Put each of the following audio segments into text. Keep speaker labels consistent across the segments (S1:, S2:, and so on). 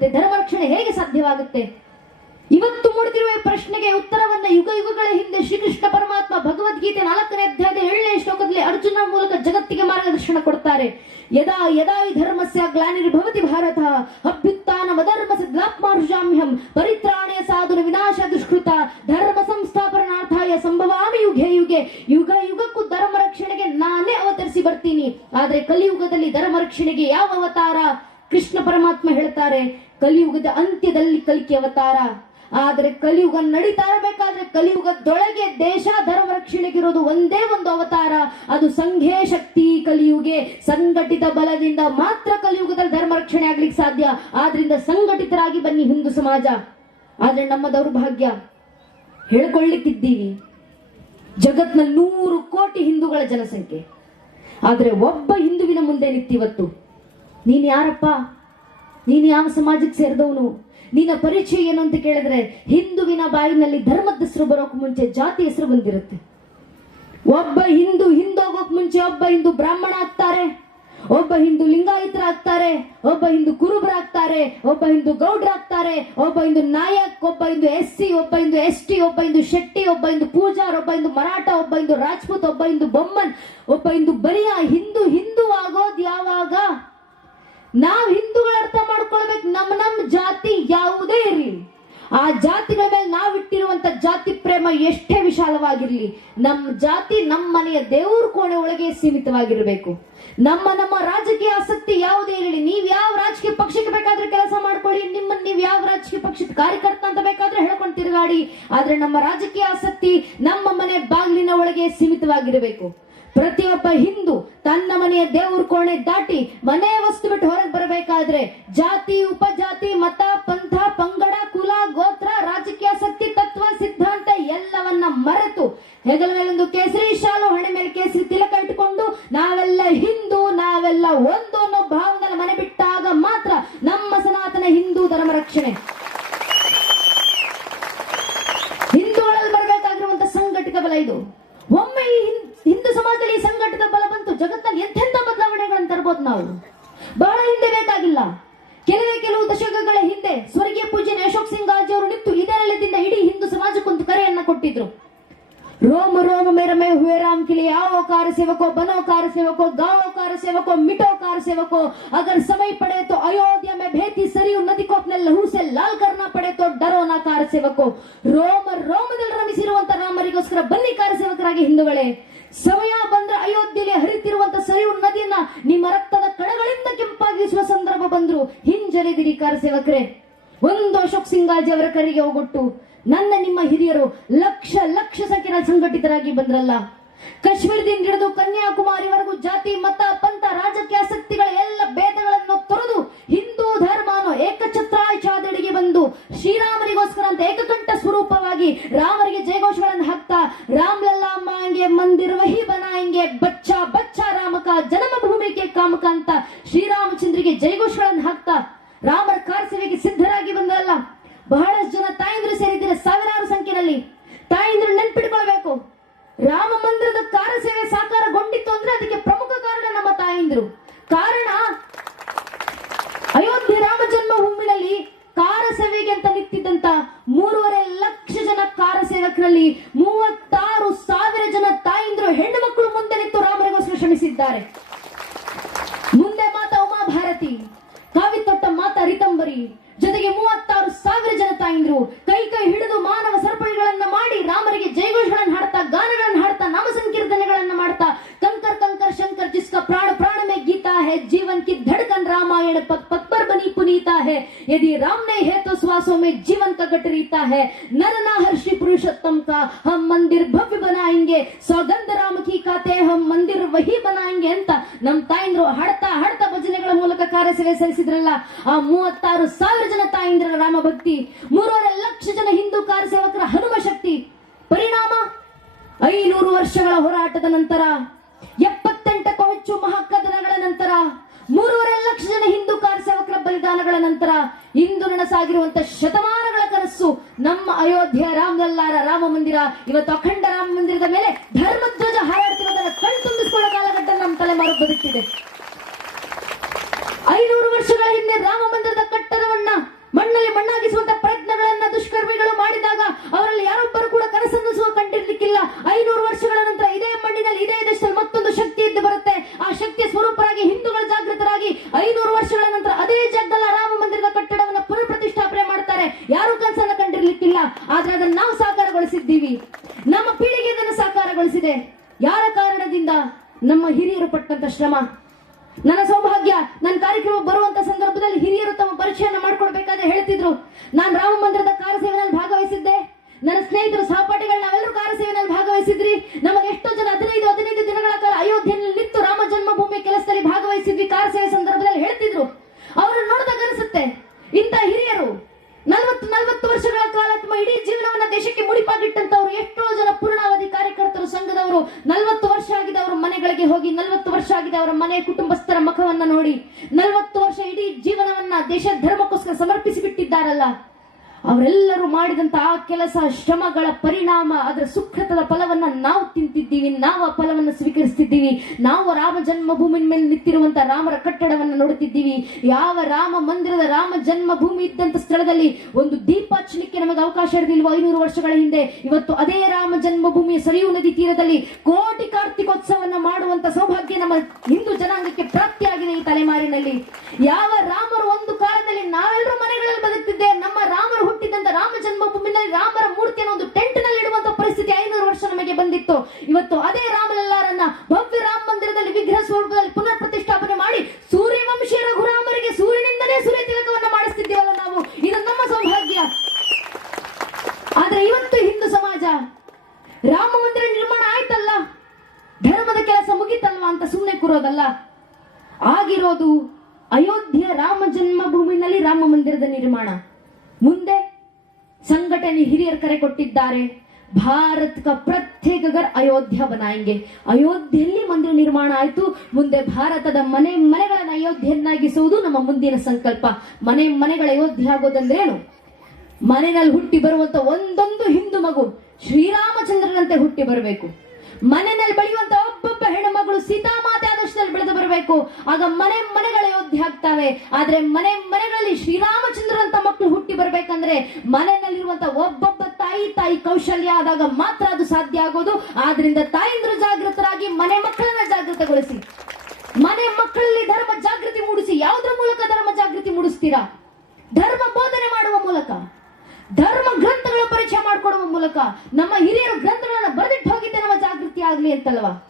S1: ಸಾಧ್ಯವಾಗುತ್ತೆ ಧರ್ಮ ರಕ್ಷಣೆ ಹೇಗೆ ಸಾಧ್ಯವಾಗುತ್ತೆ? ಇವತ್ತು ಮೂಡುತ್ತಿರುವ ಪ್ರಶ್ನೆಗೆ ಉತ್ತರವನ್ನ ಯುಗ ಯುಗಗಳ ಹಿಂದೆ ಶ್ರೀಕೃಷ್ಣ ಪರಮಾತ್ಮ ಭಗವದ್ಗೀತೆ ನಾಲ್ಕನೇ ಅಧ್ಯಾಯದ ಏಳನೇ ಶ್ಲೋಕದಲ್ಲಿ ಅರ್ಜುನ ಮೂಲಕ ಜಗತ್ತಿಗೆ ಮಾರ್ಗದರ್ಶನ ಕೊಡ್ತಾರೆ. ಯದಾ ಯದಾ ಈ ಧರ್ಮಸ್ಯ ಗ್ಲಾನಿರ್ಭವತಿ ಭಾರತ, ಅಭ್ಯುತ್ಥಾನ ಅಧರ್ಮ ಸಿದ್ಧಾತ್ಮಾರ್ಷಾಮ್ಯಂ ಪರಿತ್ರಾಣೆ ಸಾಧುನ ವಿನಾಶ ದುಷ್ಕೃತ, ಧರ್ಮ ಸಂಸ್ಥಾಪನಾರ್ಥಾಯ ಸಂಭವಾಮಿ ಯುಗೆ ಯುಗೆ, ಯುಗ ಯುಗಕ್ಕೂ ಧರ್ಮ ರಕ್ಷಣೆಗೆ ನಾನೇ ಅವತರಿಸಿ ಬರ್ತೀನಿ. ಆದ್ರೆ ಕಲಿಯುಗದಲ್ಲಿ ಧರ್ಮ ರಕ್ಷಣೆಗೆ ಯಾವ ಅವತಾರ? ಕೃಷ್ಣ ಪರಮಾತ್ಮ ಹೇಳ್ತಾರೆ ಕಲಿಯುಗದ ಅಂತ್ಯದಲ್ಲಿ ಕಲಿಕೆ ಅವತಾರ. ಆದರೆ ಕಲಿಯುಗ ನಡೀತಾ ಇರಬೇಕಾದ್ರೆ ಕಲಿಯುಗದೊಳಗೆ ದೇಶ ಧರ್ಮ ರಕ್ಷಣೆಗಿರೋದು ಒಂದೇ ಒಂದು ಅವತಾರ. ಅದು ಸಂಘೇ ಶಕ್ತಿ ಕಲಿಯುಗೆ. ಸಂಘಟಿತ ಬಲದಿಂದ ಮಾತ್ರ ಕಲಿಯುಗದಲ್ಲಿ ಧರ್ಮ ರಕ್ಷಣೆ ಆಗ್ಲಿಕ್ಕೆ ಸಾಧ್ಯ. ಆದ್ರಿಂದ ಸಂಘಟಿತರಾಗಿ ಬನ್ನಿ ಹಿಂದೂ ಸಮಾಜ. ಆದ್ರೆ ನಮ್ಮ ದೌರ್ಭಾಗ್ಯ, ಹೇಳ್ಕೊಳ್ಳಿಕ್ಕಿದ್ದೀವಿ. ಜಗತ್ನ ನೂರು ಕೋಟಿ ಹಿಂದೂಗಳ ಜನಸಂಖ್ಯೆ. ಆದ್ರೆ ಒಬ್ಬ ಹಿಂದುವಿನ ಮುಂದೆ ನಿಂತಿವತ್ತು. ನೀನ್ ಯಾರಪ್ಪ? ನೀನ್ ಯಾವ ಸಮಾಜಕ್ಕೆ ಸೇರಿದವನು ನಿನ್ನ ಪರಿಚಯ ಏನು ಅಂತ ಕೇಳಿದ್ರೆ ಹಿಂದುವಿನ ಬಾಯಿನಲ್ಲಿ ಧರ್ಮದ ಹೆಸರು ಬರೋಕ್ ಮುಂಚೆ ಜಾತಿ ಹೆಸರು ಬಂದಿರುತ್ತೆ ಒಬ್ಬ ಹಿಂದೂ ಹಿಂದೋಗೋಕ್ ಮುಂಚೆ ಒಬ್ಬ ಹಿಂದೂ ಬ್ರಾಹ್ಮಣ ಆಗ್ತಾರೆ ಒಬ್ಬ ಹಿಂದೂ ಲಿಂಗಾಯತರಾಗ್ತಾರೆ ಒಬ್ಬ ಹಿಂದೂ ಕುರುಬರಾಗ್ತಾರೆ ಒಬ್ಬ ಹಿಂದೂ ಗೌಡ್ರಾಗ್ತಾರೆ ಒಬ್ಬ ಹಿಂದೂ ನಾಯಕ್ ಒಬ್ಬ ಹಿಂದೂ ಎಸ್ ಸಿ ಒಬ್ಬ ಹಿಂದೂ ಎಸ್ ಟಿ ಒಬ್ಬ ಹಿಂದೂ ಶೆಟ್ಟಿ ಒಬ್ಬ ಹಿಂದೂ ಪೂಜಾರ್ ಒಬ್ಬ ಹಿಂದೂ ಮರಾಠ ಒಬ್ಬ ಹಿಂದೂ ರಾಜ್ಪೂತ್ ಒಬ್ಬ ಹಿಂದೂ ಬೊಮ್ಮನ್ ಒಬ್ಬ ಹಿಂದೂ ಬರಿಯ ಹಿಂದೂ ಹಿಂದೂ ಆಗೋದ್ ಯಾವಾಗ ನಾವ್ ಹಿಂದೂಗಳ ಅರ್ಥ ಮಾಡ್ಕೊಳ್ಬೇಕು. ನಮ್ಮ ನಮ್ಮ ಜಾತಿ ಯಾವುದೇ ಇರಲಿ. ಆ ಜಾತಿಗಳ ಮೇಲೆ ನಾವು ಇಟ್ಟಿರುವಂತ ಜಾತಿ ಪ್ರೇಮ ಎಷ್ಟೇ ವಿಶಾಲವಾಗಿರ್ಲಿ ನಮ್ಮ ಜಾತಿ ನಮ್ಮ ಮನೆಯ ದೇವ್ರ ಕೋಣೆ ಒಳಗೆ ಸೀಮಿತವಾಗಿರ್ಬೇಕು. ನಮ್ಮ ನಮ್ಮ ರಾಜಕೀಯ ಆಸಕ್ತಿ ಯಾವುದೇ ಇರಲಿ, ನೀವ್ ಯಾವ ರಾಜಕೀಯ ಪಕ್ಷಕ್ಕೆ ಬೇಕಾದ್ರೆ ಕೆಲಸ ಮಾಡ್ಕೊಳ್ಳಿ ನಿಮ್ಮನ್ನ ನೀವ್ ಯಾವ ರಾಜಕೀಯ ಪಕ್ಷದ ಕಾರ್ಯಕರ್ತ ಅಂತ ಬೇಕಾದ್ರೆ ಹೇಳ್ಕೊಂಡು ತಿರುಗಾಡಿ. ಆದ್ರೆ ನಮ್ಮ ರಾಜಕೀಯ ಆಸಕ್ತಿ ನಮ್ಮ ಮನೆ ಬಾಗಿಲಿನ ಒಳಗೆ ಸೀಮಿತವಾಗಿರಬೇಕು. ಪ್ರತಿಯೊಬ್ಬ ಹಿಂದೂ ತನ್ನ ಮನೆಯ ದೇವ್ರ ಕೋಣೆ ದಾಟಿ ಮನೆ ವಸ್ತು ಬಿಟ್ಟು ಹೊರಗೆ ಬರಬೇಕಾದ್ರೆ ಜಾತಿ, ಉಪಜಾತಿ, ಮತ, ಪಂಥ, ಪಂಗಡ, ಕುಲ, ಗೋತ್ರ, ರಾಜಕೀಯ ಶಕ್ತಿ ತತ್ವ, ಸಿದ್ಧಾಂತ ಎಲ್ಲವನ್ನ ಮರೆತು ಹೆಗಲ ಮೇಲೊಂದು ಕೇಸರಿ, ಶಾಲು, ಹಣೆ ಮೇಲೆ ಕೇಸರಿ ತಿಲಕ ಇಟ್ಟುಕೊಂಡು ನಾವೆಲ್ಲ ಹಿಂದೂ, ನಾವೆಲ್ಲ ಒಂದು ಅನ್ನೋ ಭಾವದಲ್ಲಿ ಮನೆ ಬಿಟ್ಟಾಗ ಮಾತ್ರ ನಮ್ಮ ಸನಾತನ ಹಿಂದೂ ಧರ್ಮ ರಕ್ಷಣೆ. ಹಿಂದೂಗಳಲ್ಲಿ ಬರಬೇಕಾಗಿರುವಂತ ಸಂಘಟಿತ ಬಲ ಇದು. ಒಮ್ಮೆ ಈ ಹಿಂದೂ ಸಮಾಜದಲ್ಲಿ ಸಂಘಟಿತ ಬಲ ಬಂತು, ಜಗತ್ತಲ್ಲಿ ಎಂತೆಂತ ಬದಲಾವಣೆಗಳನ್ನು ತರಬಹುದು ನಾವು? ಬಹಳ ಹಿಂದೆ ಬೇಕಾಗಿಲ್ಲ. ಕೆಲವೇ ಕೆಲವು ದಶಕಗಳ ಹಿಂದೆ ಸ್ವರ್ಗೀಯ ಪೂಜೆ ಅಶೋಕ್ ಸಿಂಗ್ ಗಾಜಿ ಅವರು ನಿಂತು ಇದರಲ್ಲದಿಂದ ಇಡೀ ಹಿಂದೂ ಸಮಾಜಕ್ಕೊಂದು ಕರೆಯನ್ನ ಕೊಟ್ಟಿದ್ರು. ರೋಮ ರೋಮ ಮೇರಮೆ ಹುವೆ ರಾಮ್, ಕಿಲಿ, ಯಾವೋ ಕಾರ ಸೇವಕೋ, ಬನೋ ಕಾರ ಸೇವಕೋ, ಗಾವೋ ಕಾರ ಸೇವಕೋ, ಮಿಟೋ ಕಾರ ಸೇವಕೋ, ಅಗರ್ ಸಮಯ ಪಡೆಯತೋ ಅಯೋಧ್ಯ ಮೇ ಭೇತಿ ಸರಿಯು ನದಿ ಕೋಪ್ನೆ ಲಹುಸೆ ಲಾಲ್ ಕರ್ನ ಪಡೆತೋ ಡರೋನ ಕಾರ ಸೇವಕೋ. ರೋಮ ರೋಮದಲ್ಲಿ ರಮಿಸಿರುವಂತ ರಾಮರಿಗೋಸ್ಕರ ಬನ್ನಿ ಕಾರ ಸೇವಕರಾಗಿ ಹಿಂದೂಗಳೇ. ಸಮಯ ಬಂದ್ರೆ ಅಯೋಧ್ಯೆಯಲ್ಲಿ ಹರಿತಿರುವಂತ ಸರಿಯು ನದಿಯನ್ನ ನಿಮ್ಮ ರಕ್ತದ ಕಣಗಳಿಂದ ಕೆಂಪಾಗಿಸುವ ಸಂದರ್ಭ ಬಂದ್ರು. ಹಿಂಜರಿದಿರಿ ಕಾರ ಸೇವಕರೇ ಒಂದು ಅಶೋಕ್ ಸಿಂಗಾಜಿ ಅವರ ಕರೆಗೆ ಹೋಗೊಟ್ಟು ನನ್ನ ನಿಮ್ಮ ಹಿರಿಯರು ಲಕ್ಷ ಲಕ್ಷ ಸಂಖ್ಯೆಯ ಸಂಘಟಿತರಾಗಿ ಬಂದ್ರಲ್ಲ. ಕಾಶ್ಮೀರದಿಂದ ಹಿಡಿದು ಕನ್ಯಾಕುಮಾರಿವರೆಗೂ ಜಾತಿ, ಮತ ಪಂಥ ರಾಜಕೀಯ ಆಸಕ್ತಿಗಳ ಎಲ್ಲ ಭೇದಗಳನ್ನು ತೊರೆದು ಹಿಂದೂ ಧರ್ಮ ಅನ್ನೋ ಏಕಛತ್ರಾಚಾದಡಿಗೆ ಬಂದು ಶ್ರೀರಾಮರಿಗೋಸ್ಕರ ಅಂತ ಏಕಕಂಠ ಸ್ವರೂಪವಾಗಿ ರಾಮರಿಗೆ ಜಯಘೋಷಗಳನ್ನು ಹಾಕ್ತಾ ರಾಮ್ ಲಲ್ಲಾ ಮಾಂಗೆ ಮಂದಿರ್ ವಹಿ ಬನಾಯಂಗೆ ಬಚ್ಚ ಬಚ್ಚ ರಾಮಕ ಜನ್ಮ ಭೂಮಿಗೆ ಕಾಮಕ ಅಂತ ಜಯಘೋಷಗಳನ್ನು ಹಾಕ್ತಾ ರಾಮರ यदि राम नहीं है तो श्वासों में जीवन का गट रीता है नर ना हर्षि पुरुषोत्तम का हम मंदिर भव्य बनाएंगे सौगंध राम की खाते हम ಮಂದಿರ್ ವಹಿ ಬನಾಂಗೆ ಅಂತ ನಮ್ ತಾಯಂದ್ರು ಹಾಡ್ತಾ ಹಾಡ್ತಾ ಭಜನೆಗಳ ಮೂಲಕ ಕಾರ್ಯಸೇವೆ ಸಲ್ಲಿಸಿದ್ರಲ್ಲ ಆ ಮೂವತ್ತಾರು ಸಾವಿರ ಜನ ತಾಯಂದಿರ ರಾಮ ಭಕ್ತಿ ಮೂರುವರೆ ಲಕ್ಷ ಜನ ಹಿಂದೂ ಕಾರ್ಯಸೇವಕರ ಹನುಮ ಶಕ್ತಿ ಪರಿಣಾಮ ಐನೂರು ವರ್ಷಗಳ ಹೋರಾಟದ ನಂತರ ಎಪ್ಪತ್ತೆಂಟಕ್ಕೂ ಹೆಚ್ಚು ಮಹಾಕದನಗಳ ನಂತರ ಮೂರುವರೆ ಲಕ್ಷ ಜನ ಹಿಂದೂ ಕಾರ್ಯಸೇವಕರ ಬಲಿದಾನಗಳ ನಂತರ ಇಂದು ನನಸಾಗಿರುವಂತ ಶತಮಾನಗಳ ಕನಸು ನಮ್ಮ ಅಯೋಧ್ಯೆ ರಾಮಲಲ್ಲಾರ ರಾಮ ಮಂದಿರ, ಇವತ್ತು ಅಖಂಡ ರಾಮ ಮಂದಿರದ ಮೇಲೆ ಧರ್ಮಧ್ವಜ ಹಾರಾಡ್ತಿರೋದನ್ನ ಕಣ್ತುಂಬಿಸಿಕೊಳ್ಳೋ ಕಾಲಘಟ್ಟ ನಮ್ಮ ತಲೆಮಾರು ಬದುಕಿದೆ ಐನೂರು ವರ್ಷಗಳ ಹಿಂದೆ ರಾಮ ಮಂದಿರದ ಕಟ್ಟಡವನ್ನ ಮಣ್ಣಲ್ಲಿ ಮಣ್ಣಾಗಿಸುವಂತ ಪ್ರಯತ್ನಗಳನ್ನ ದುಷ್ಕರ್ಮಿಗಳು ಮಾಡಿದಾಗ ಅವರಲ್ಲಿ ಯಾರೊಬ್ಬರು ಕೂಡ ಕನಸನ್ನು ಸಹ ಕಂಡಿರ್ಲಿಕ್ಕಿಲ್ಲ. ಐನೂರು ವರ್ಷಗಳ ನಂತರ ಇದೇ ಮಣ್ಣಿನಲ್ಲಿ, ಇದೇ ದೇಶದಲ್ಲಿ ಮತ್ತೊಂದು ಶಕ್ತಿ ಇದ್ದು ಬರುತ್ತೆ. ಆ ಶಕ್ತಿಯ ಸ್ವರೂಪರಾಗಿ, ಹಿಂದೂಗಳು ಜಾಗೃತರಾಗಿ ಐನೂರು ವರ್ಷಗಳ ಸಾಕಾರಗೊಳಿಸಿದ್ದೀವಿ. ನಮ್ಮ ಪೀಳಿಗೆ ಅದನ್ನು ಸಾಕಾರಗೊಳಿಸಿದೆ. ಯಾರ ಕಾರಣದಿಂದ? ನಮ್ಮ ಹಿರಿಯರು ಪಟ್ಟಂತ ಶ್ರಮ. ನನ್ನ ಸೌಭಾಗ್ಯ, ನನ್ನ ಕಾರ್ಯಕ್ರಮ ಬರುವಂತ ಸಂದರ್ಭದಲ್ಲಿ ಹಿರಿಯರು ತಮ್ಮ ಪರಿಚಯನ ಮಾಡ್ಕೊಡ್ಬೇಕಾದ್ರೆ ಹೇಳ್ತಿದ್ರು. ನಾನು ರಾಮ ಮಂದಿರದ ಕಾರ್ಯಸೇವೆಯಲ್ಲಿ ಭಾಗವಹಿಸಿದ್ದೆ. ನನ್ನ ಸ್ನೇಹಿತರು ಸಹಪಾಠಿಗಳು ನಾವೆಲ್ಲರೂ ಕಾರ್ಯಸೇವೆಯಲ್ಲಿ ಭಾಗವಹಿಸಿದ್ರಿ. ನಮಗೆ ಎಷ್ಟೋ ಜನ ಹದಿನೈದು ಹದಿನೈದು ದಿನಗಳ ಕಾಲ ಅಯೋಧ್ಯೆಯಲ್ಲಿ ನಿಂತು ರಾಮ ಜನ್ಮಭೂಮಿ ಕೆಲಸದಲ್ಲಿ ಭಾಗವಹಿಸಿದ್ವಿ ಕಾರ್ಯಸೇವೆ ಸಂದರ್ಭದಲ್ಲಿ ಹೇಳ್ತಿದ್ರು ಅವ್ರನ್ನ ನೋಡಿದಾಗ ಅನಿಸುತ್ತೆ ಇಂಥ ಹಿರಿಯರು ನಲವತ್ತು ನಲವತ್ತು ವರ್ಷಗಳ ಕಾಲ ತಮ್ಮ ಇಡೀ ಜೀವನವನ್ನ ದೇಶಕ್ಕೆ ಮುಡಿಪಾಗಿಟ್ಟಂತವ್ರು ಎಷ್ಟೋ ಜನ ಪೂರ್ಣಾವಧಿ ಕಾರ್ಯಕರ್ತರು ಸಂಘದವರು ನಲವತ್ತು ವರ್ಷ ಆಗಿದೆ ಅವರ ಮನೆಗಳಿಗೆ ಹೋಗಿ ನಲವತ್ತು ವರ್ಷ ಆಗಿದೆ ಅವರ ಮನೆ ಕುಟುಂಬಸ್ಥರ ಮುಖವನ್ನ ನೋಡಿ ನಲವತ್ತು ವರ್ಷ ಇಡೀ ಜೀವನವನ್ನ ದೇಶ ಧರ್ಮಕ್ಕೋಸ್ಕರ ಸಮರ್ಪಿಸಿ ಬಿಟ್ಟಿದ್ದಾರಲ್ಲ ಅವರೆಲ್ಲರೂ ಮಾಡಿದಂತ ಆ ಕೆಲಸ, ಶ್ರಮಗಳ ಪರಿಣಾಮ, ಅದರ ಸುಖತದ ಫಲವನ್ನ ನಾವು ತಿಂತಿದ್ದೀವಿ, ನಾವು ಆ ಫಲವನ್ನು ಸ್ವೀಕರಿಸ್ತಿದ್ದೀವಿ, ನಾವು ರಾಮ ಜನ್ಮಭೂಮಿ ಮೇಲೆ ನಿಂತಿರುವಂತ ರಾಮರ ಕಟ್ಟಡವನ್ನು ನೋಡುತ್ತಿದ್ದೀವಿ. ಯಾವ ರಾಮ ಮಂದಿರದ ರಾಮ ಜನ್ಮಭೂಮಿ ಇದ್ದಂತ ಸ್ಥಳದಲ್ಲಿ ಒಂದು ದೀಪ ಹಚ್ಚಲಿಕ್ಕೆ ನಮಗೆ ಅವಕಾಶ ಇರಲಿಲ್ವ? ಐನೂರು ವರ್ಷಗಳ ಹಿಂದೆ ಇವತ್ತು ಅದೇ ರಾಮ ಜನ್ಮಭೂಮಿಯ ಸರಿಯು ನದಿ ತೀರದಲ್ಲಿ ಕೋಟಿ ಕಾರ್ತಿಕೋತ್ಸವನ್ನ ಮಾಡುವಂತ ಸೌಭಾಗ್ಯ ನಮ್ಮ ಹಿಂದೂ ಜನಾಂಗಕ್ಕೆ ಪ್ರಾಪ್ತಿಯಾಗಿದೆ ಈ ತಲೆಮಾರಿನಲ್ಲಿ. ಯಾವ ರಾಮರು ಒಂದು ಕಾಲದಲ್ಲಿ ನಾವೆಲ್ಲರೂ ಮನೆಗಳಲ್ಲಿ ಬದುಕ್ತಿದ್ದೆ, ನಮ್ಮ ರಾಮರು ಹುಟ್ಟಿದಂತ ರಾಮ ಜನ್ಮಭೂಮಿನಲ್ಲಿ ರಾಮರ ಮೂರ್ತಿಯನ್ನು ಒಂದು ಟೆಂಟ್ನಲ್ಲಿ ಇಡುವಂತ ಪರಿಸ್ಥಿತಿ ಐನೂರು ವರ್ಷ ನಮಗೆ ಬಂದಿತ್ತು. ಇವತ್ತು ಅದೇ ರಾಮಲಲ್ಲಾರನ್ನ ಭವ್ಯ ರಾಮ ಮಂದಿರದಲ್ಲಿ ವಿಗ್ರಹ ಸ್ವರೂಪದಲ್ಲಿ ಪುನರ್ ಪ್ರತಿಷ್ಠಾಪನೆ ಮಾಡಿ ಸೂರ್ಯವಂಶೀಯ ರಘುರಾಮರಿಗೆ ಸೂರ್ಯನಿಂದಲೇ ಸೂರ್ಯ ತಿಲಕವನ್ನ ಮಾಡಿಸ್ತಿದ್ದೀವಲ್ಲ ನಾವು. ಇದು ನಮ್ಮ ಸೌಭಾಗ್ಯ. ಆದ್ರೆ ಇವತ್ತು ಹಿಂದೂ ಸಮಾಜ ರಾಮ ಮಂದಿರ ನಿರ್ಮಾಣ ಆಯ್ತಲ್ಲ? ಧರ್ಮದ ಕೆಲಸ ಮುಗಿತಲ್ವಾ ಅಂತ ಸುಮ್ಮನೆ ಕೂರೋದಲ್ಲ? ಆಗಿರೋದು ಅಯೋಧ್ಯೆ ರಾಮ ಜನ್ಮಭೂಮಿನಲ್ಲಿ ರಾಮ ಮಂದಿರದ ನಿರ್ಮಾಣ. ಮುಂದೆ ಸಂಘಟನೆ ಹಿರಿಯರು ಕರೆ ಕೊಟ್ಟಿದ್ದಾರೆ. ಭಾರತ ಪ್ರತ್ಯೇಕ ಅಯೋಧ್ಯ ಬನಾಯಂಗೆ. ಅಯೋಧ್ಯೆಯಲ್ಲಿ ಮಂದಿರ ನಿರ್ಮಾಣ ಆಯ್ತು. ಮುಂದೆ ಭಾರತದ ಮನೆ ಮನೆಗಳನ್ನ ಅಯೋಧ್ಯೆಯನ್ನಾಗಿಸುವುದು ನಮ್ಮ ಮುಂದಿನ ಸಂಕಲ್ಪ. ಮನೆ ಮನೆಗಳ ಅಯೋಧ್ಯೆ ಆಗೋದಂದ್ರೇನು ಮನೆಯಲ್ಲಿ ಹುಟ್ಟಿ ಬರುವಂತ ಒಂದೊಂದು ಹಿಂದೂ ಮಗು ಶ್ರೀರಾಮಚಂದ್ರನಂತೆ ಹುಟ್ಟಿ ಬರಬೇಕು. ಮನೆಯಲ್ಲಿ ಬೆಳೆಯುವಂತ ಒಬ್ಬೊಬ್ಬ ಹೆಣ್ಣುಮಗಳು ಸೀತಾಮಾತೆ ಆದರ್ಶದಲ್ಲಿ ಬೆಳೆದು ಬರಬೇಕು. ಆಗ ಮನೆ ಮನೆಗಳ ಯೋಧ್ಯ ಆಗ್ತವೆ. ಆದ್ರೆ ಮನೆ ಮನೆಗಳಲ್ಲಿ ಶ್ರೀರಾಮಚಂದ್ರಂತ ಮಕ್ಕಳು ಹುಟ್ಟಿ ಬರ್ಬೇಕಂದ್ರೆ ಮನೆಯಲ್ಲಿರುವಂತ ಒಬ್ಬೊಬ್ಬ ತಾಯಿ ತಾಯಿ ಕೌಶಲ್ಯ ಆದಾಗ ಮಾತ್ರ ಅದು ಸಾಧ್ಯ ಆಗೋದು. ಆದ್ರಿಂದ ತಾಯಿಂದ್ರ ಜಾಗೃತರಾಗಿ ಮನೆ ಮಕ್ಕಳನ್ನ ಜಾಗೃತಗೊಳಿಸಿ. ಮನೆ ಮಕ್ಕಳಲ್ಲಿ ಧರ್ಮ ಜಾಗೃತಿ ಮೂಡಿಸಿ. ಯಾವುದರ ಮೂಲಕ ಧರ್ಮ ಜಾಗೃತಿ ಮೂಡಿಸ್ತೀರಾ? ಧರ್ಮ ಬೋಧನೆ ಮಾಡುವ ಮೂಲಕ. ಧರ್ಮ ಗ್ರಂಥಗಳ ಪರಿಚಯ ಮಾಡಿಕೊಡುವ ಮೂಲಕ. ನಮ್ಮ ಹಿರಿಯರು ಗ್ರಂಥಗಳನ್ನ ಬರೆದಿಟ್ಟು ಹೋಗಿದ್ದೆ ನಮ್ಮ ಜಾಗೃತಿ ಆಗ್ಲಿ ಅಂತಲ್ವಾ?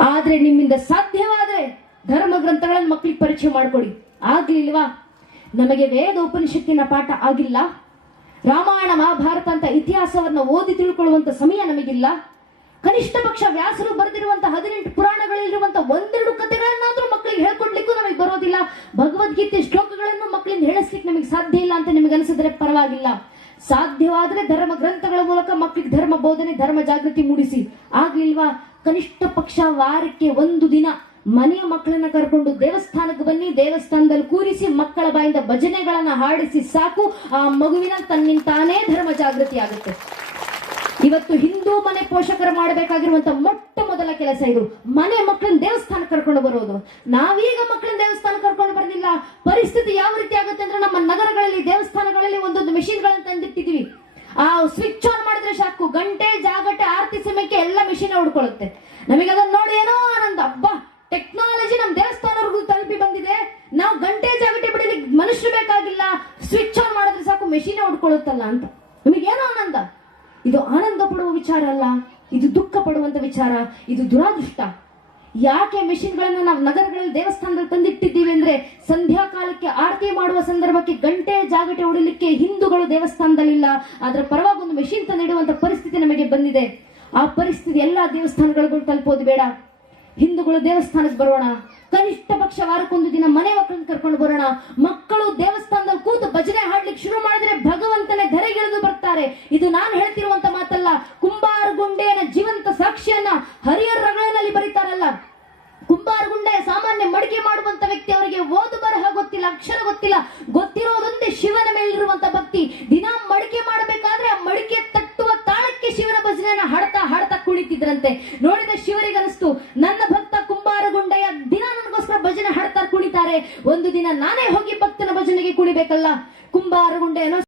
S1: ಆದ್ರೆ ನಿಮ್ಮಿಂದ ಸಾಧ್ಯವಾದ್ರೆ ಧರ್ಮ ಗ್ರಂಥಗಳನ್ನು ಮಕ್ಕಳಿಗೆ ಪರಿಚಯ ಮಾಡಿಕೊಡಿ. ಆಗ್ಲಿಲ್ವಾ? ನಮಗೆ ವೇದ ಉಪನಿಷತ್ತಿನ ಪಾಠ ಆಗಿಲ್ಲ. ರಾಮಾಯಣ, ಮಹಾಭಾರತ ಅಂತ ಇತಿಹಾಸವನ್ನ ಓದಿ ತಿಳ್ಕೊಳ್ಳುವಂತ ಸಮಯ ನಮಗಿಲ್ಲ. ಕನಿಷ್ಠ ಪಕ್ಷ ವ್ಯಾಸರು ಬರೆದಿರುವಂತಹ ಹದಿನೆಂಟು ಪುರಾಣಗಳಲ್ಲಿರುವಂತಹ ಒಂದೆರಡು ಕಥೆಗಳನ್ನಾದ್ರೂ ಮಕ್ಕಳಿಗೆ ಹೇಳ್ಕೊಡ್ಲಿಕ್ಕೂ ನಮಗೆ ಬರೋದಿಲ್ಲ. ಭಗವದ್ಗೀತೆ ಶ್ಲೋಕಗಳನ್ನು ಮಕ್ಕಳಿಂದ ಹೇಳಿಸ್ಲಿಕ್ಕೆ ನಮಗೆ ಸಾಧ್ಯ ಇಲ್ಲ ಅಂತ ನಿಮಗೆ ಅನಿಸಿದ್ರೆ ಪರವಾಗಿಲ್ಲ. ಸಾಧ್ಯವಾದ್ರೆ ಧರ್ಮ ಗ್ರಂಥಗಳ ಮೂಲಕ ಮಕ್ಕಳಿಗೆ ಧರ್ಮ ಬೋಧನೆ, ಧರ್ಮ ಜಾಗೃತಿ ಮೂಡಿಸಿ. ಆಗ್ಲಿಲ್ವಾ? ಕನಿಷ್ಠ ಪಕ್ಷ ವಾರಕ್ಕೆ ಒಂದು ದಿನ ಮನೆಯ ಮಕ್ಕಳನ್ನ ಕರ್ಕೊಂಡು ದೇವಸ್ಥಾನಕ್ಕೆ ಬನ್ನಿ, ದೇವಸ್ಥಾನದಲ್ಲಿ ಕೂರಿಸಿ, ಮಕ್ಕಳ ಬಾಯಿಂದ ಭಜನೆಗಳನ್ನ ಹಾಡಿಸಿ ಸಾಕು. ಆ ಮಗುವಿನ ತನ್ನಿಂತಾನೇ ಧರ್ಮ ಜಾಗೃತಿ ಆಗುತ್ತೆ. ಇವತ್ತು ಹಿಂದೂ ಮನೆ ಪೋಷಕರು ಮಾಡಬೇಕಾಗಿರುವಂತ ಮೊಟ್ಟ ಮೊದಲ ಕೆಲಸ ಇದು. ಮನೆ ಮಕ್ಕಳನ್ನ ದೇವಸ್ಥಾನ ಕರ್ಕೊಂಡು ಬರೋದು. ನಾವೀಗ ಮಕ್ಕಳನ್ನ ದೇವಸ್ಥಾನ ಕರ್ಕೊಂಡು ಬರಲಿಲ್ಲ. ಪರಿಸ್ಥಿತಿ ಯಾವ ರೀತಿ ಆಗುತ್ತೆ ಅಂದ್ರೆ ನಮ್ಮ ನಗರಗಳಲ್ಲಿ, ದೇವಸ್ಥಾನಗಳಲ್ಲಿ ಒಂದೊಂದು ಮೆಷಿನ್ಗಳನ್ನ ತಂದಿಟ್ಟಿದೀವಿ. ಆ ಸ್ವಿಚ್ ಆನ್ ಮಾಡಿದ್ರೆ ಸಾಕು. ಗಂಟೆ, ಜಾಗಟೆ, ಆರತಿ ಸಮಯಕ್ಕೆ ಎಲ್ಲ ಮೆಷಿನ್ ಹುಡ್ಕೊಳ್ಳುತ್ತೆ ನಮಗೆ ಅದನ್ನ ನೋಡಿ ಏನೋ ಆನಂದ ಅಬ್ಬ ಟೆಕ್ನಾಲಜಿ ನಮ್ ದೇವಸ್ಥಾನವರೆಗೂ ತಲುಪಿ ಬಂದಿದೆ ನಾವು ಗಂಟೆ ಜಾಗಟೆ ಬಿಡಲಿಕ್ಕೆ ಮನುಷ್ಯರು ಬೇಕಾಗಿಲ್ಲ ಸ್ವಿಚ್ ಆನ್ ಮಾಡಿದ್ರೆ ಸಾಕು ಮೆಷಿನ್ ಹೊಡ್ಕೊಳ್ಳುತ್ತಲ್ಲ ಅಂತ ನಿಮಗೇನೋ ಆನಂದ ಇದು ಆನಂದ ಪಡುವ ವಿಚಾರ ಅಲ್ಲ. ಇದು ದುಃಖ ಪಡುವಂತ ವಿಚಾರ. ಇದು ದುರಾದೃಷ್ಟ. ಯಾಕೆ ಮೆಷಿನ್ಗಳನ್ನು ನಾವು ನಗರಗಳಲ್ಲಿ ದೇವಸ್ಥಾನದಲ್ಲಿ ತಂದಿಟ್ಟಿದ್ದೀವಿ ಅಂದ್ರೆ ಸಂಧ್ಯಾ ಕಾಲಕ್ಕೆ ಆರತಿ ಮಾಡುವ ಸಂದರ್ಭಕ್ಕೆ ಗಂಟೆ ಜಾಗಟೆ ಹೊಡಿಲಿಕ್ಕೆ ಹಿಂದೂಗಳು ದೇವಸ್ಥಾನದಲ್ಲಿಲ್ಲ. ಅದರ ಪರವಾಗಿ ಒಂದು ಮೆಷಿನ್ ತಂದಿಡುವಂತ ಪರಿಸ್ಥಿತಿ ನಮಗೆ ಬಂದಿದೆ. ಆ ಪರಿಸ್ಥಿತಿ ಎಲ್ಲಾ ದೇವಸ್ಥಾನಗಳಿಗೂ ತಲುಪೋದು ಬೇಡ. ಹಿಂದೂಗಳು ದೇವಸ್ಥಾನಕ್ಕೆ ಬರೋಣ. ಕನಿಷ್ಠ ಪಕ್ಷ ವಾರಕ್ಕೊಂದು ದಿನ ಮನೆ ಮಕ್ಕಳನ್ನು ಕರ್ಕೊಂಡು ಬರೋಣ. ಮಕ್ಕಳು ದೇವಸ್ಥಾನದಲ್ಲಿ ಕೂತು ಭಜನೆ ಹಾಡ್ಲಿಕ್ಕೆ ಶುರು ಮಾಡಿದ್ರೆ ಭಗವಂತನೇ ಧರೆಗಿಳಿದು ಬರ್ತಾರೆ. ಇದು ನಾನು ಹೇಳ್ತಿರುವಂತ ಮಾತಲ್ಲ ಕುಂಬಾರ ಗುಂಡೆಯನ ಜೀವಂತ ಸಾಕ್ಷಿಯನ್ನ ಹರಿಯರ ರಗಳಿನಲ್ಲಿ ಬರೀತಾರಲ್ಲ. ಕುಂಬಾರ ಗುಂಡೆ ಸಾಮಾನ್ಯ ಮಡಿಕೆ ಮಾಡುವಂತ ವ್ಯಕ್ತಿ ಅವರಿಗೆ ಓದು ಬರಹ ಗೊತ್ತಿಲ್ಲ, ಅಕ್ಷರ ಗೊತ್ತಿಲ್ಲ. ಗೊತ್ತಿರೋದೊಂದೇ ಶಿವನ ಮೇಲಿರುವಂತ ಭಕ್ತಿ ದಿನ ಮಡಿಕೆ ಮಾಡಬೇಕಾದ್ರೆ ಆ ಮಡಿಕೆ ತಟ್ಟುವ ತಾಳಕ್ಕೆ ಶಿವನ ಭಜನೆಯನ್ನ ಹಾಡ್ತಾ ಹಾಡ್ತಾ ಕುಳಿತಿದ್ರಂತೆ ನೋಡಿದ ಶಿವರಿಗೆ ಅನಿಸ್ತು ನನ್ನ ಭಕ್ತ ಕುಂಬಾರ ಗುಂಡೆಯ ದಿನ ನನಗೋಸ್ಕರ ಭಜನೆ ಹಾಡ್ತಾ ಕುಣಿತಾರೆ ಒಂದು ದಿನ ನಾನೇ ಹೋಗಿ ಭಕ್ತನ ಭಜನೆಗೆ ಕುಣಿಬೇಕಲ್ಲ ಕುಂಬಾರ ಗುಂಡೆಯನೋ